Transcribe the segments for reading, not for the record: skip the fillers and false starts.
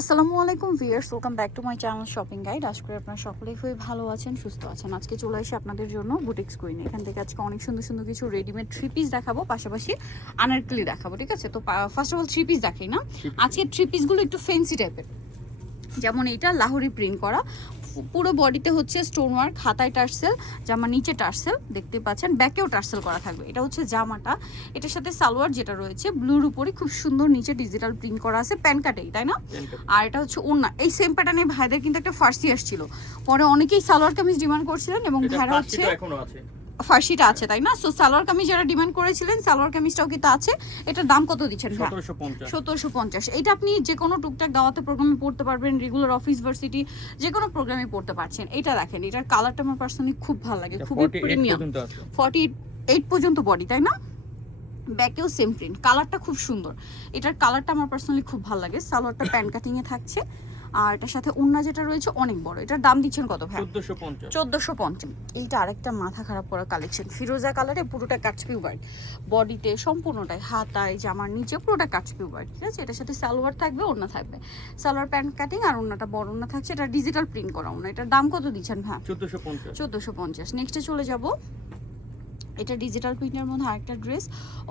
আসসালামু আলাইকুম viewers, welcome back to my channel shopping guide. আশা করি আপনারা সকলেই খুবই ভালো আছেন, সুস্থ আছেন। আজকে চলে আসি আপনাদের জন্য বুটিক্স কুইনে। এখান থেকে আজকে অনেক সুন্দর সুন্দর কিছু রেডিমেড থ্রি পিস দেখাবো, পাশাপাশি আনারকলি দেখাবো। ঠিক আছে, তো first of all three piece দেখাই না। আজকে থ্রি পিসগুলো একটু ফ্যান্সি টাইপের, যেমন এইটা লাহোরি প্রিন্ট করা, পুরো বডিতে হচ্ছে স্টোন ওয়ার্ক, হাতায় টার্সেল, জামা নিচে টার্সেল দেখতে পাচ্ছেন, ব্যাকেও টার্সেল করা থাকবে। এটা হচ্ছে জামাটা, এটার সাথে সালোয়ার যেটা রয়েছে ব্লুর উপরে খুব সুন্দর নিচে ডিজিটাল প্রিন্ট করা আছে, প্যান কাটেই, তাই না? আর এটা হচ্ছে ওড়না। এই সেম প্যাটার্নে ভাইদের কিন্তু একটা ফার্সি আসছিল, পরে অনেকেই সালোয়ার কামিজ ডিমান্ড করছিলেন এবং ভাইরা হচ্ছে ফার্সিটা আছে, তাই না? সো সালোয়ার কামিজ যারা ডিমান্ড করেছিলেন, সালোয়ার কামিজটাও কিন্তু আছে। এটার দাম কত দিচ্ছেন? 1750। এটা আপনি যে কোনো টুকটাক দাওয়াতে প্রোগ্রামে পড়তে পারবেন, রেগুলার অফিস ভার্সিটি যে কোনো প্রোগ্রামে পড়তে পারছেন। এটা দেখেন, এটার কালারটা আমার পার্সোনালি খুব ভালো লাগে, খুবই প্রিমিয়াম। 48 পর্যন্ত বডি, তাই না? ব্যাকেও সেম প্রিন্ট, কালারটা খুব সুন্দর। এটার কালারটা আমার পার্সোনালি খুব ভালো লাগে। সালোয়ারটা প্যান কাটিং এ থাকছে, আর এটার সাথে ওড়না যেটা রয়েছে অনেক বড়। এটার দাম দিচ্ছেন কত ভাই? 1450। এইটা আরেকটা মাথা খারাপ করা কালেকশন, ফিরোজা কালারে, পুরোটা কাটপিউ ওয়ার্ক, বডিতে সম্পূর্ণটাই, হাতায় জামার নিচে পুরোটা কাটপিউ ওয়ার্ক। ঠিক আছে, এটার সাথে সালোয়ার থাকবে, ওড়না থাকবে। সালোয়ার প্যান্ট কাটিং আর ওড়নাটা বড় ওড়না থাকছে। এটা ডিজিটাল প্রিন্ট করা ওড়না। এটার দাম কত দিচ্ছেন ভাই? 1450। নেক্সটে চলে যাব, এটা ডিজিটাল প্রিন্টের মধ্যে আরেকটা ড্রেস,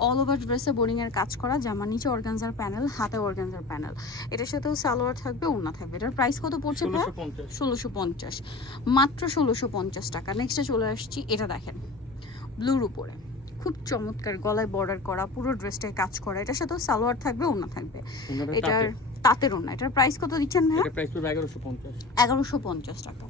অল ওভার ড্রেসে বোরিং এর কাজ করা, জামার নিচে অর্গানজার প্যানেল, হাতে অর্গানজার প্যানেল। এটার সাথেও সালোয়ার থাকবে, ওড়না থাকবে। এটার প্রাইস কত পড়ছে? 1650, মাত্র 1650 টাকা। নেক্সটে চলে আসছি, এটা দেখেন ব্লুর উপরে খুব চমৎকার, গলায় বর্ডার করা, পুরো ড্রেসটায় কাজ করা। এটার সাথেও সালোয়ার থাকবে, ওড়না থাকবে। এটার তাঁতের ওড়না। এটার প্রাইস কত দিচ্ছেন ভাই? 1150 টাকা।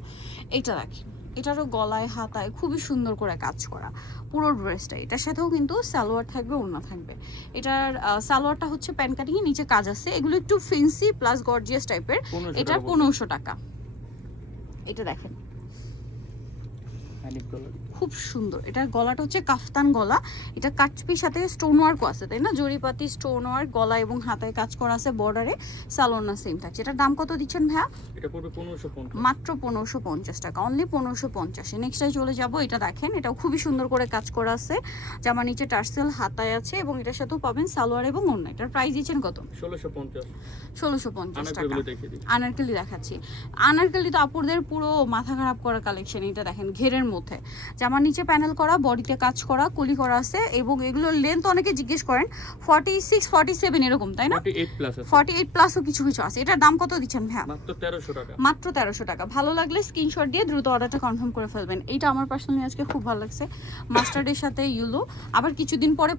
এইটা দেখেন, এটারও গলায় হাতায় খুবই সুন্দর করে কাজ করা পুরো ড্রেসটা। এটার সাথেও কিন্তু সালোয়ার থাকবে, ওড়না থাকবে। এটার সালোয়ারটা হচ্ছে প্যান কাটিং এর নিচে কাজ আছে। এগুলো একটু ফেন্সি প্লাস গর্জিয়াস টাইপের। এটার 1500 টাকা। এটা দেখেন খুব সুন্দর। এটার গলাটা হচ্ছে কাফতান গলা, এটা কাটপির সাথে স্টোন ওয়ার্কও আছে, তাই না? জরিপাতি স্টোন ওয়ার্ক, গলা এবং হাতায় কাজ করা আছে, বর্ডারে সালোয়ার সেম থাকছে। এটার দাম কত দিচ্ছেন ভাইয়া? এটা পড়বে 1550, মাত্র 1550 টাকা, অনলি 1550। নেক্সটে চলে যাব, এটা দেখেন, এটাও খুবই সুন্দর করে কাজ করা আছে, জামা নিচে টার্সেল, হাতায় আছে এবং এটার সাথেও পাবেন সালোয়ার এবং ওড়না। এটার প্রাইস দিচ্ছেন কত? 1650 টাকা। আনারকলি দেখাচ্ছি। আনারকলি তো আপুরদের পুরো মাথা খারাপ করা কালেকশন। এটা দেখেন ঘেরের মধ্যে, জামার নিচে প্যানেল করা, বডিতে কাজ করা, কলি করা আছে এবং এগুলোর লেন্থ অনেকে জিজ্ঞেস করেন 46 47 এরকম, তাই না? 48 প্লাসও কিছু কিছু আছে। এটার দাম কত দিচ্ছেন ভাইয়া? মাত্র 1300 টাকা। ভালো লাগলে স্ক্রিনশট দিয়ে দ্রুত অর্ডারটা কনফার্ম করে ফেলবেন। এইটা আমার পার্সোনালি আজকে খুব ভালো লাগছে, মাস্টার্ডের সাথে ইউলো। আবার কিছুদিন পরে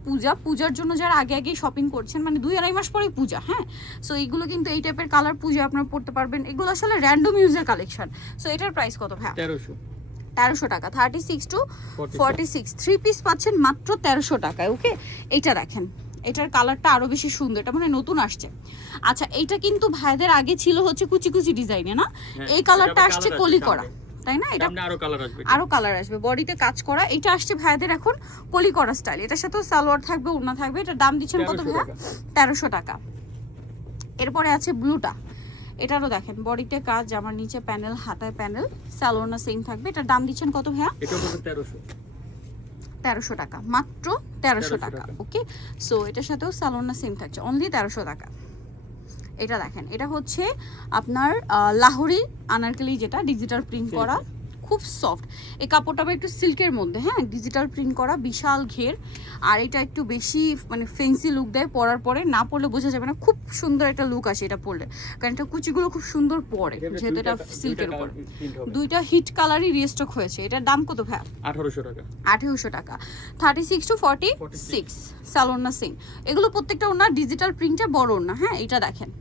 পূজার জন্য যারা আগে আগে শপিং করছেন, মানে 2-2.5 মাস পরে পূজা, হ্যাঁ, সো এইগুলো কিন্তু এই টাইপের কালার পূজা আপনারা পড়তে পারবেন। এগুলো আসলে র্যান্ডম ইউজের কালেকশন। সো এটার প্রাইস কত ভাইয়া? 1300 টাকা। 36 to 46 থ্রি পিস পাচ্ছেন মাত্র 1300 টাকায়। ওকে, এইটা দেখেন, এটার কালারটা আরো বেশি সুন্দর, এটা মানে নতুন আসছে। আচ্ছা, এইটা কিন্তু ভাইদের আগে ছিল হচ্ছে কুচি কুচি ডিজাইনে, না? এই কালারটা আসছে কলি করা, তাই না? এটা আরো কালার আসবে, বডিতে কাজ করা। এটা আসছে ভাইদের এখন কলি করা স্টাইল। এটার সাথে সালোয়ার থাকবে, ওড়না থাকবে। এটার দাম দিচ্ছেন কত ভাইয়া? 1300 টাকা। এরপরে আছে ব্লুটা, এটারও দেখেন বডিতে কাজ, জামার নিচে প্যানেল, হাতায় প্যানেল, সালোয়ার সেম থাকবে। এটার দাম দিচ্ছেন কত ভাইয়া? এটা হবে 1300 টাকা, মাত্র 1300 টাকা। ওকে, সো এটার সাথেও সালোয়ার সেম থাকছে, অনলি 1300 টাকা। এটা দেখেন, এটা হচ্ছে আপনার লাহোরি আনারকলি, যেটা ডিজিটাল প্রিন্ট করা, খুব সফট। এই কাপড়টা একটু সিল্কের মধ্যে, হ্যাঁ, ডিজিটাল প্রিন্ট করা, বিশাল ঘের। আর এটা একটু বেশি মানে ফেন্সি লুক দেয়, পরার পরে না পরলে বোঝা যাবে না, খুব সুন্দর একটা লুক আসে এটা পরলে, কারণ এটা কুচিগুলো খুব সুন্দর পরে, যেহেতু এটা সিল্কের উপর। দুইটা হিট কালারই রিস্টক হয়েছে। এটার দাম কত ভাই? 1800 টাকা। 36 to 46 সালোনা সিং। এগুলো প্রত্যেকটা ওনার ডিজিটাল প্রিন্টে বড় ওনা, হ্যাঁ। এটা দেখেন,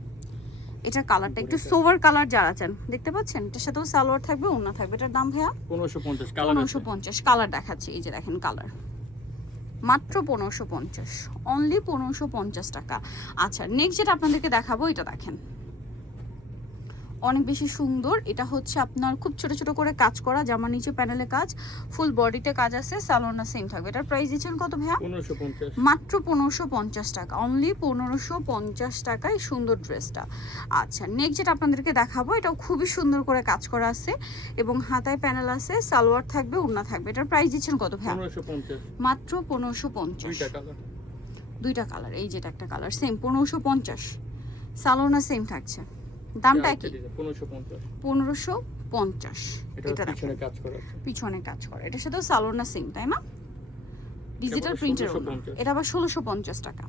এটার কালারটা একটু সোভার কালার যারা চান, দেখতে পাচ্ছেন, এটার সাথেও সালোয়ার থাকবে, ওড়না থাকবে। এটার দাম ভাইয়া 1550। কালার দেখাচ্ছি, এই যে দেখেন কালার, মাত্র 1550, অনলি 1550 টাকা। আচ্ছা, নেক্সট যেটা আপনাদেরকে দেখাবো, এটা দেখেন অনেক বেশি সুন্দর। এটা হচ্ছে আপনার খুব ছোট ছোট করে কাজ করা, জামার নিচে প্যানেলে কাজ, ফুল বডিতে কাজ আছে, সালোয়ার সেম থাকবে। এটার প্রাইস দিচ্ছেন কত ভাইয়া? 1550, মাত্র 1550 টাকা, অনলি 1550 টাকায় সুন্দর ড্রেসটা। আচ্ছা, নেক্সট যেটা আপনাদেরকে দেখাবো, এটাও খুবই সুন্দর করে কাজ করা আছে এবং হাতায় প্যানেল আছে, সালোয়ার থাকবে, ওড়না থাকবে। এটার প্রাইস দিচ্ছেন কত ভাইয়া? 1550, মাত্র 1550। দুইটা কালার, এই যেটা একটা কালার সেম 1550, সালোয়ার সেম থাকছে। দামটা কি? 1550। 1550। এটা পিছনে কাজ করা আছে। পিছনে কাজ করে। এটার সাথে সালোয়ার না সেম, তাই না? ডিজিটাল প্রিন্টের ওড়না। এটা আবার 1650 টাকা।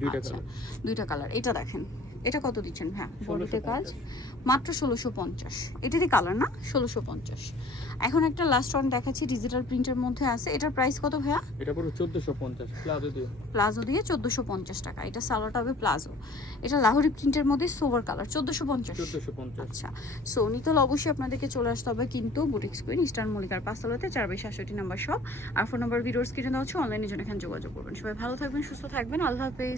দুইটা আচ্ছা, কালার। দুইটা কালার। এটা দেখেন, এটা কত দিচ্ছেন? হ্যাঁ, বডিতে কাজ মাত্র 1650। এটারই কালার না? 1650। এখন একটা লাস্ট ওয়ান দেখাচ্ছি, ডিজিটাল প্রিন্টের মধ্যে আছে। এটার প্রাইস কত ভাইয়া? এটা পুরো 1450 প্লাজো দিয়ে। প্লাজো দিয়ে 1450 টাকা। এটা সালোয়ারটা হবে প্লাজো। এটা লাহোরি প্রিন্টের মধ্যে সোভার কালার 1450। 1450। আচ্ছা, সো নিতল অবশ্যই আপনাদেরকে চলে আসতে হবে কিন্তু বুটিক্স কুইন ইস্টার্ন মল্লিকার 5 তলাতে 4/67 নাম্বার শপ। আর ফোন নাম্বার ভিডিওর স্ক্রিনে দেওয়া হচ্ছে, অনলাইনে জন্য এখানে যোগাযোগ করবেন। সবাই ভালো থাকবেন, সুস্থ থাকবেন, আল্লাহ হাফেজ।